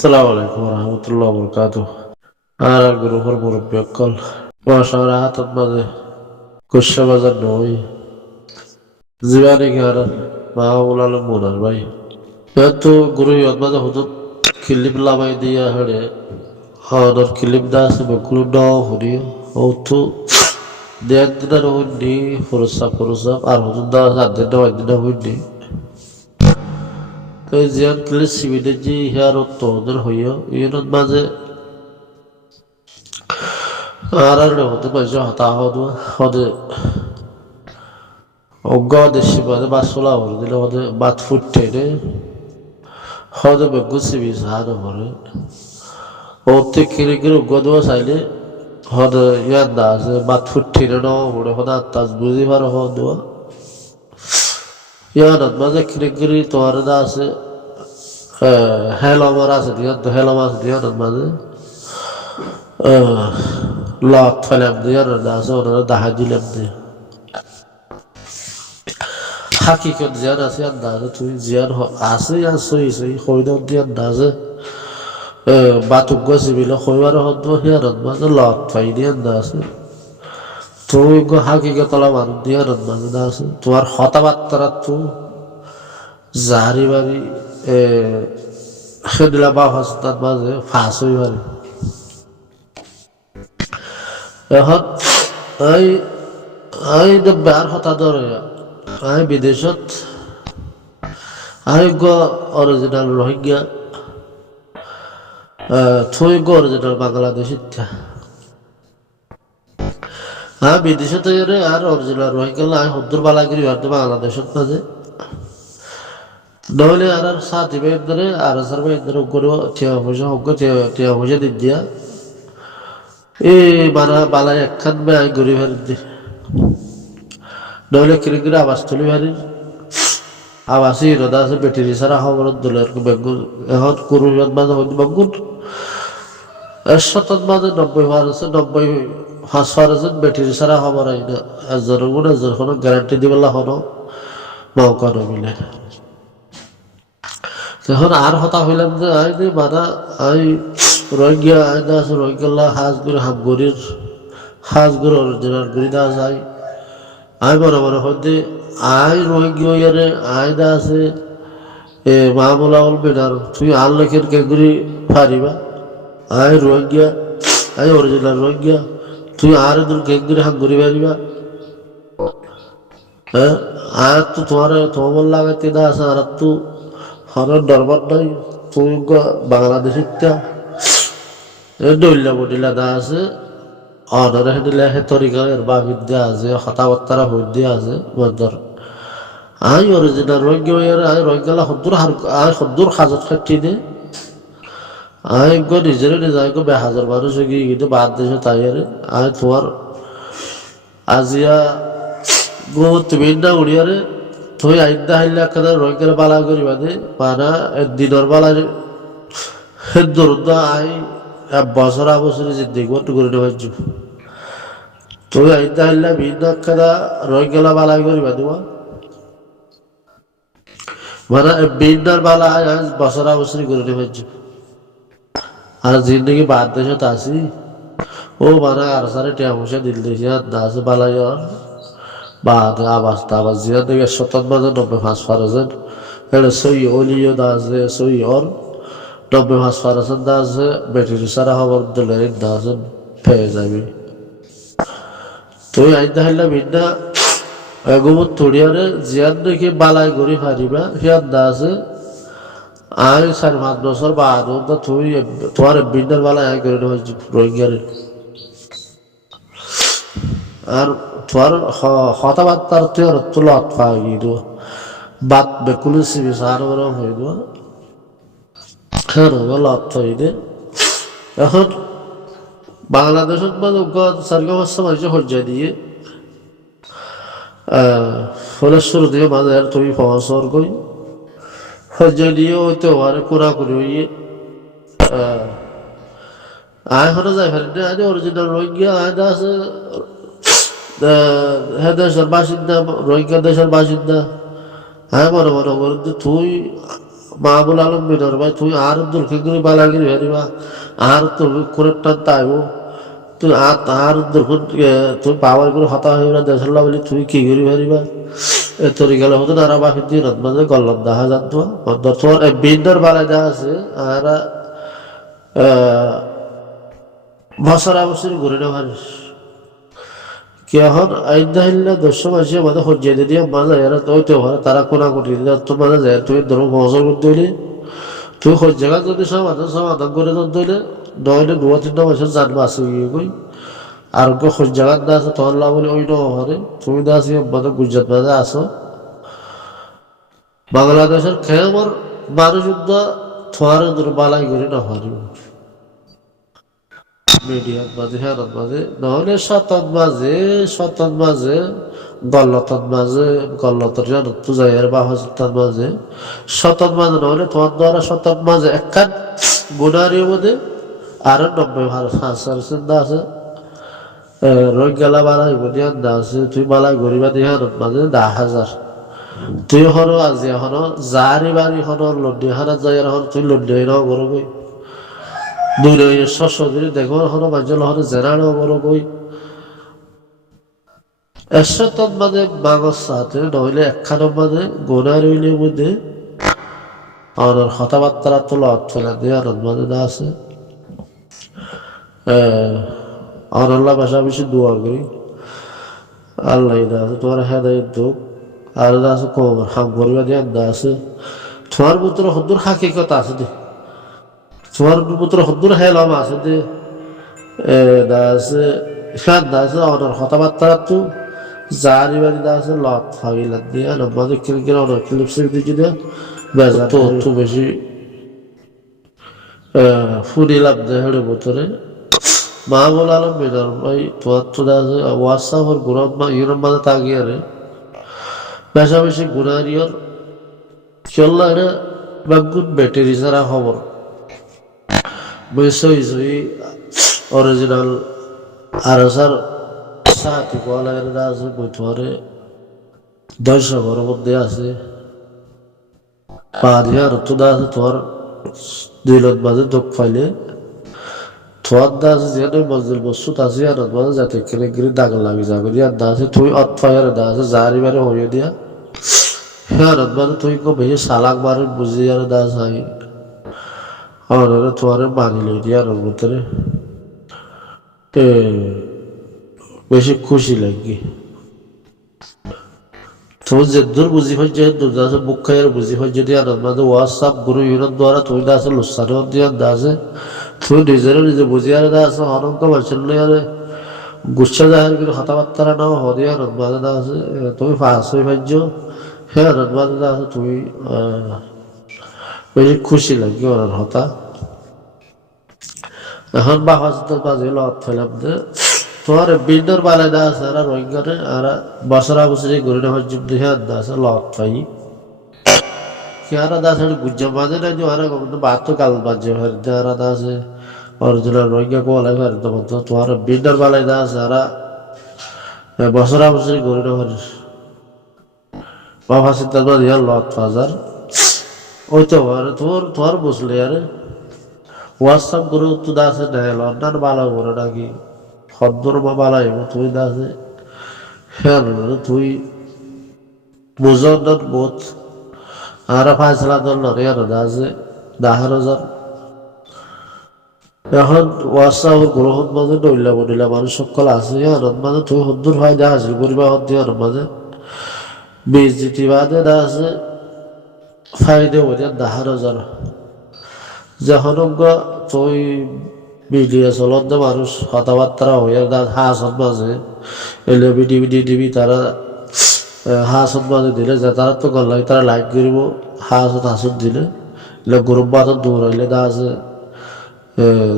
আসসালামু আলাইকুম রহমতুল্লাহ বরকাত আর গ্রুপের মুরব্বী অকল মহাশয়ের হাতত মাঝে কুশা বাজার নই জীবানী গার মাহবুল আলম মোনার ভাই তো গুরু ইয়ত মাঝে হুদুত কিলিপ লামাই দিয়া হাড়ে হনর কিলিপ দা আছে বকুল ন হুনি ও তো দেড় দিনের হুন্নি ফুরসাপ আর হুজুর দা সাত দিন হুন্নি তো জিয়ান কিলিপ সিবিদে জি হিয়ার তোদের হইয়া ইয়নত মাঝে Ararle hode bajo hata hodu hode ogga deshi bade basula hore dile hode bat futte ne hode begusi bis hado hore otte kire kire ogga do saile hode yanda ase bat futte ne no hore hode tas buzi var hodu yanat maze kire kire to hore da ase hello mara ase diyan to hello mas diyan maze lot falam diyan da ase ona da hajilam diyan hakikat ziyan আছে আন্দাজে তুই জিয়ান আছে আর সই কইদন দি আন্দাজে বাতুক গসিবিল কইবার হদ হিয়ারত মানে লত পাই দি আন্দাজে তুই গো হাকিকত লা মান দি আন্দাজে আছে তোমার হতাবাত্তারা তু জারি বারি খেদলা বা হস্তাত মাঝে ফাঁস হই বারি এখন আই আই বার হতা ধরে আই বিদেশত আই গো অরিজিনাল রোহিঙ্গা থই গো অরিজিনাল বাংলাদেশিত বিদেশত এরে আর অরিজিনাল রোহিঙ্গা আই হদ্দুর বালাগিরি আর বাংলাদেশত মাঝে নইলে আর সাথী ভাই ধরে আর সার ভাই ধরে গরু টিয়া পয়সা দিন দিয়া মানা বালাই একখান বে আই গরি ফের দি নইলে কিরে আবাস তুলি ভারি আবাসি রদা আছে বেটিরি সারা খবর দলের বেগুন এখন কুরুজত মাঝে হইতে বেগুন শতত মাঝে 90% বেটিরি সারা খবর আই না এজনের গুণ এজন কোনো গ্যারান্টি দিবেলা হনো মৌকা নমিলে এখন আর হতা হইলাম যে আই নি মানা আই রোহিঙ্গা আই না আছে রোহিঙ্গা হাজগুড়ি হামগরির হাজগুড়ি অরিজিনাল গুড়ি না যায় আই মনে হইতে আই রোহিঙ্গা ইয়ারে আই না আছে মাহমুল আউল বেনার তুই আর লেখের কেগুড়ি ফারিবা আই রোহিঙ্গা আই অরিজিনাল রোহিঙ্গা তুই আর এদের কেগুড়ি হামগরি ফারিবা হ্যাঁ আর তো তোমার লাগাইতে না আছে আর তো হরের দরবার নাই তুই বাংলাদেশিত দৈল্য বডিলা না আছে অনরে হেদিলে হে তরিকার বাবিদ্যা আছে কথাবার্তা হইদ্যা আছে বদর আই অরিজিনাল রোহিঙ্গা আই রোহিঙ্গা হদ্দুর হাজত খাটি দে আই গো নিজের নিজে গো 1000 মানুষ গিয়ে কিন্তু বাদ দেশে তাই আই তোমার আজিয়া গো তুমি না উড়িয়ারে তুই আইন্দা হাইলা কাদা রোহিঙ্গা বালা করি বাদে মানা দিনর বালা দরুদা আই বছর বছরে জিন্দিগি করতে করে নেওয়ার জন্য তুই আইন্দা হাইলা ভিন্ন কাদা রোহিঙ্গা বালা করি বাদে মানে ভিন্নার বালা আজ বছর বছরই করে নেওয়ার জন্য আর জিন্দগি বাদ দেশে আসি ও মানে আর সারে টিয়া পয়সা দিল দেশে আছে বালাই বাদ আবাস জিয়া থেকে 90% এটা সই অলিও দাসে সই ওর 90% দাসে বেটির সারা খবর দিলে দাসে পেয়ে যাবি তুই আইন্দা হাইলা ভিন্না এগুমত তুড়িয়ারে জিয়ান দেখি বালাই গড়ি ফারিবা সিয়ান দাসে আই 4-5 বছর বাদ তুই তোমার ভিন্নার বালাই আই করে রোহিঙ্গারে আর তোমার কথাবার্তার তুলত পাই গিয়ে বাত বেকুলি সিবি সার গরম হয়ে দেওয়া লত হয়ে দে এখন বাংলাদেশত মানে সার্গবস্ত মানুষ হজ্জা দিয়ে ফলেশ্বর দিয়ে মাঝে আর তুমি ফসর করি হজ্জা দিয়ে হইতে পারে কোরাকুরি হইয়ে আয় হলে যাই ফেলেন আজ অরিজিনাল রোহিঙ্গা আয় আছে দেশের বাসিন্দা রোহিঙ্গা দেশের বাসিন্দা হ্যাঁ মনে করে তুই মাহবুল আলম বিনর ভাই তুই আর দুর্খিগিরি বালাগিরি হারিবা আর তোর করে টান তাইব তুই আর দুর্খ তুই পাওয়ার করে হতা হইবা দেশাল্লাহ বলি তুই কি করি হারিবা এ তরি গেলে হতো না আর বাকি দিন মাঝে গল্লাম দেখা যাত তোমার বিন্দর বালাই দেখা আছে আর বছরা বছর ঘুরে না পারিস কি এখন আইন দাহিল্লা দস্য মাসে আমাদের হজ্জে দিয়ে মাঝে এরা তো হইতে পারে তারা কোনা কোটি তো মাঝে যায় তুই ধরো বছর করতে হইলে তুই হজ্জাগা যদি সমাধান করে দিলে নইলে 2-3 বছর জানবা আছে গিয়ে কই আর হজ্জাগাত না আছে তখন লাভ হলে ওই নয় তুমি তো আছি আমাদের গুজরাট মাঝে আসো বাংলাদেশের খেমর মানুষ তোমার বালাই করে না পারিব মিডিয়ার মাঝে হেরার মাঝে নহলে শতন মাঝে গল্লতর জানো যাই আর বাহাজতার মাঝে শতন মাঝে নহলে তোমার দ্বারা শতন মাঝে একখান গুণারির মধ্যে আরো 90 চিন্তা আছে রোগ গেলা বালাই বুনিয়াদ আছে তুই বালাই গরিবা দিয়ে হেরার মাঝে 10,000 তুই হলো আজি এখনো যারি বাড়ি হলো লন্ডি হারা যাই এখন তুই লন্ডি ন করবি দূরে শস্যগিরি দেখো হলো মাঝে হলো জেরানো বড় কই 100 টন মানে মাগজ সাথে নইলে একখানের মানে গোনা রইলে মধ্যে আর কথাবার্তা তোলা ফেলা দিয়ে আর মাঝে না আছে আর আল্লাহ ভাষা বেশি দোয়া করি আল্লাহ না আছে তোমার হেদায়ত দুঃখ আর আছে কম হাম করিবা দিয়ে আছে তোমার পুত্র হদ্দুর হাকিকত আছে দে তোমার পুত্র হদ্দুর হেলাম আছে দে আছে ফ্যান আছে অনার কথাবার্তা তো জারি বাড়ি আছে লত ফাগিলা দিয়ে আমাদের কিরকির অনেক ক্লিপসে দিচ্ছি দিয়ে বেজা তো একটু বেশি ফুরিলাম দেহের ভিতরে মাহবুল আলম বিনর ভাই তোমার তো আছে হোয়াটসঅ্যাপ আর গুরম ইউরোপ মাঝে তাগিয়ে রে বেশি গুণারিয়র চল্লা রে বাগুন ব্যাটারি ছাড়া খবর বই অরিজিনাল আর স্যার সাথী কোয়ালা আছে বই তোমারে 10 ঘরের মধ্যে আছে পা দিয়ে আর তো আছে তোমার 2 লাখ বাজে দুঃখ পাইলে তোমার দা আছে যেন মজদুর বস্তু আছে আর মাঝে যাতে কেনে গিয়ে দাগ লাগি যাবে আর দা আছে তুই অতফায়ার দা আছে জারি বারে হয়ে দিয়া হ্যাঁ মানে তুই কো বেশি সালাক মারে বুঝি আর দা চাই আর তোমার মানি লই দিয়া আর ভিতরে বেশি খুশি লাগে তুমি যে দূর বুঝি হয় যে দুর্দাসে বুক খাইয়ার বুঝি হয় যদি আর মাঝে হোয়াটসঅ্যাপ গুরু ইউনিয়ন দ্বারা তুই দা আছে লুসানো দিয়া দা আছে তুই নিজে বুঝি আর দা আছে অনন্ত বলছিল আর গুচ্ছা জাহার কিন্তু কথাবার্তা না হরিয়া রনবাদা দা আছে তুমি ফাঁস হয়ে ভাজ্য হ্যাঁ রনবাদা দা আছে তুমি বেশি খুশি লাগে ওনার হতা এখন বাহাজতের মাঝে লত ফেলাম যে তোমার বিন্দর বালাই দা আছে আর রোহিঙ্গারে আর বছরা বছরে ঘুরে নেওয়ার জন্য হ্যাঁ দা আছে লত পাই কেয়ারা দা আছে গুজ্জা মাঝে না যে আর বাত তো কাল বাজে হারা দা আছে অরিজিনাল রোহিঙ্গা কোয়ালাই পারে তো তোমার বিন্দর বালাই দা আছে আর বছরা বছরে ঘুরে নেওয়ার বাবা চিন্তার মাঝে লত বাজার ওই তো তোমার বুঝলে আরে হোয়াটসঅ্যাপ করে তো দাসে নেয় লন্ডন ভালো করে নাকি হদ্দর বালা এবং তুই দাসে হ্যাঁ তুই বুঝন বোধ আর ফাইসলা দল নরে আর দাসে 10,000 এখন হোয়াটসঅ্যাপ গ্রহণ মাঝে নইলা মানুষ সকল আছে আনন্দ মাঝে তুই হদ্দুর ফায়দা হাসিল করিবা হদ্দি আনন্দ মাঝে বীজ জিতি বাদে দাসে ফায়দা বলে 10,000 যখন তুই মিডিয়া চলত মানুষ কথাবার্তা হয়ে হাসন মাঝে এলে বিডি তারা হাসন মাঝে দিলে যে তারা তো গল্লাই তারা লাইক করিব হাসন দিলে এলে গ্রুপ বাদত দূর হইলে দা আছে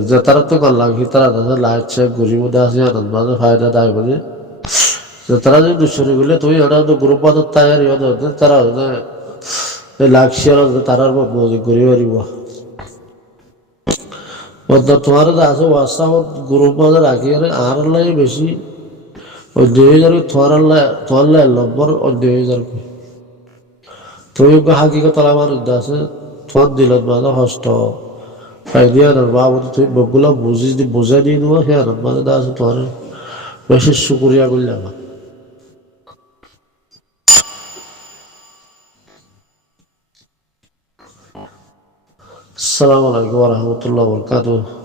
যে তারা তো গল্লাগি তারা তাদের লাইক চেক করিব দা আছে আনন্দ মাঝে ফায়দা দায় বলে যে তারা যদি দুশরি গেলে তুই ওটা তো গ্রুপ বাদত তায়ারি হতে তারা লাইক শেয়ার তারার মজুরি করি পারিব তোমার আছে হোয়াটসঅ্যাপ গ্রুপ মাঝে রাখি আর লাগে বেশি ওই 2,000 তোমার নম্বর ওই 2,000 তুমি হাকিকত আমার আছে তোমার দিলত মানে কষ্ট পাই দিয়া না বাবু তুই বগুলা বুঝাই দিয়ে দেবো সে আনন্দ মানে দা আছে তোমার বেশি শুক্রিয়া করলাম আসসালামু আলাইকুম রহমতুল্লাহ বরকাতুহ